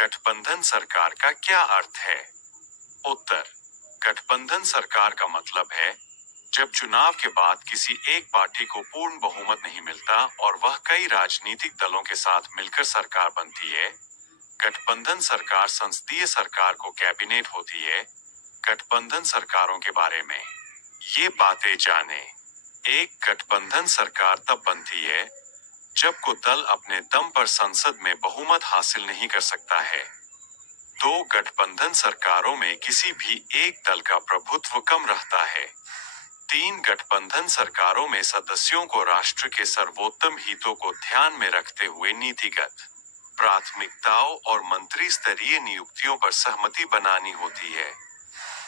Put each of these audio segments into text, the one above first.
गठबंधन सरकार का क्या अर्थ है? उत्तर: गठबंधन सरकार का मतलब है जब चुनाव के बाद किसी एक पार्टी को पूर्ण बहुमत नहीं मिलता और वह कई राजनीतिक दलों के साथ मिलकर सरकार बनती है। गठबंधन सरकार संसदीय सरकार को कैबिनेट होती है। गठबंधन सरकारों के बारे में ये बातें जाने। एक गठबंधन सरकार तब बनती है जब कोई दल अपने दम पर संसद में बहुमत हासिल नहीं कर सकता है। दो गठबंधन सरकारों में किसी भी एक दल का प्रभुत्व कम रहता है। तीन गठबंधन सरकारों में सदस्यों को राष्ट्र के सर्वोत्तम हितों को ध्यान में रखते हुए नीतिगत प्राथमिकताओं और मंत्री स्तरीय नियुक्तियों पर सहमति बनानी होती है।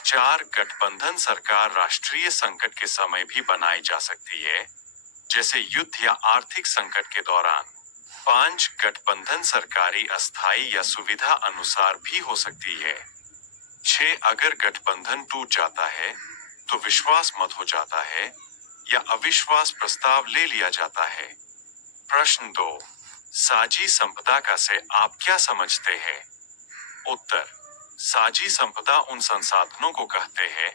चार गठबंधन सरकार राष्ट्रीय संकट के समय भी बनाई जा सकती है, जैसे युद्ध या आर्थिक संकट के दौरान। पांच गठबंधन सरकारी अस्थायी या सुविधा अनुसार भी हो सकती है। छह अगर गठबंधन टूट जाता है तो विश्वास मत हो जाता है या अविश्वास प्रस्ताव ले लिया जाता है। प्रश्न 2, साझी संपदा का से आप क्या समझते हैं? उत्तर: साझी संपदा उन संसाधनों को कहते हैं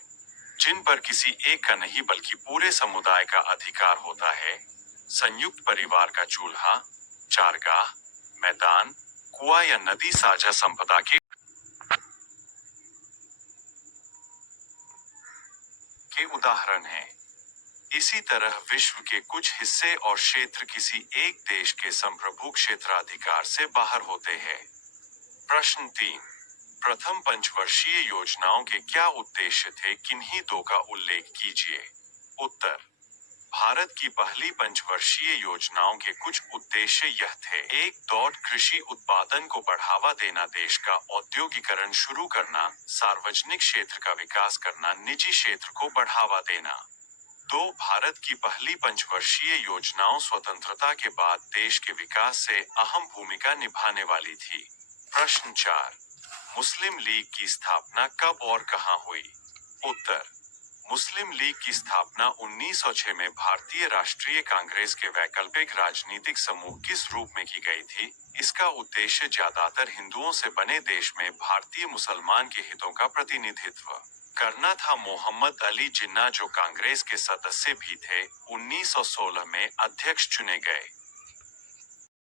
जिन पर किसी एक का नहीं बल्कि पूरे समुदाय का अधिकार होता है। संयुक्त परिवार का चूल्हा, चारगाह, मैदान, कुआं या नदी साझा संपदा के उदाहरण हैं। इसी तरह विश्व के कुछ हिस्से और क्षेत्र किसी एक देश के संप्रभु क्षेत्राधिकार से बाहर होते हैं। प्रश्न 3, प्रथम पंचवर्षीय योजनाओं के क्या उद्देश्य थे, किन्हीं दो का उल्लेख कीजिए। उत्तर: भारत की पहली पंचवर्षीय योजनाओं के कुछ उद्देश्य यह थे: एक, कृषि उत्पादन को बढ़ावा देना, देश का औद्योगिकरण शुरू करना, सार्वजनिक क्षेत्र का विकास करना, निजी क्षेत्र को बढ़ावा देना। दो, भारत की पहली पंचवर्षीय योजनाओं स्वतंत्रता के बाद देश के विकास से अहम भूमिका निभाने वाली थी। प्रश्न 4, मुस्लिम लीग की स्थापना कब और कहां हुई? उत्तर: मुस्लिम लीग की स्थापना 1906 में भारतीय राष्ट्रीय कांग्रेस के वैकल्पिक राजनीतिक समूह किस रूप में की गई थी? इसका उद्देश्य ज्यादातर हिंदुओं से बने देश में भारतीय मुसलमान के हितों का प्रतिनिधित्व करना था। मोहम्मद अली जिन्ना, जो कांग्रेस के सदस्य भी थे, 1916 में अध्यक्ष चुने गए।